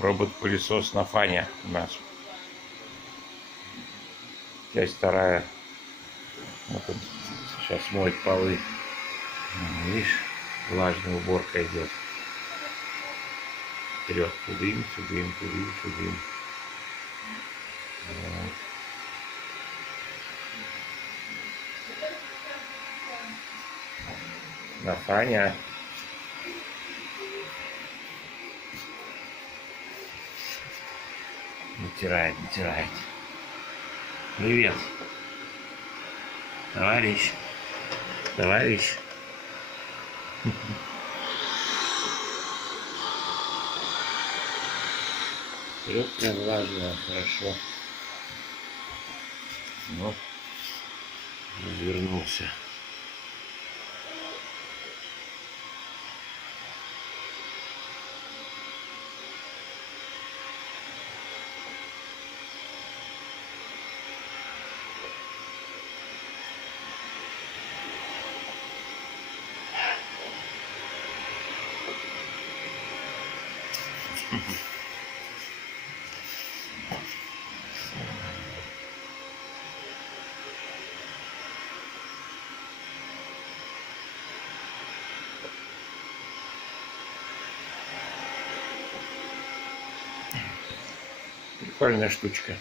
Робот-пылесос на фане у нас. Часть вторая. Вот он сейчас моет полы. Видишь, влажная уборка идет. Вперед, тудым, тудым, тудым, тудым. Вот. На Фаня. Натирает, натирает. Привет. Товарищ. Товарищ. Вперед прям влажно, хорошо. Ну, развернулся. Прикольная штучка.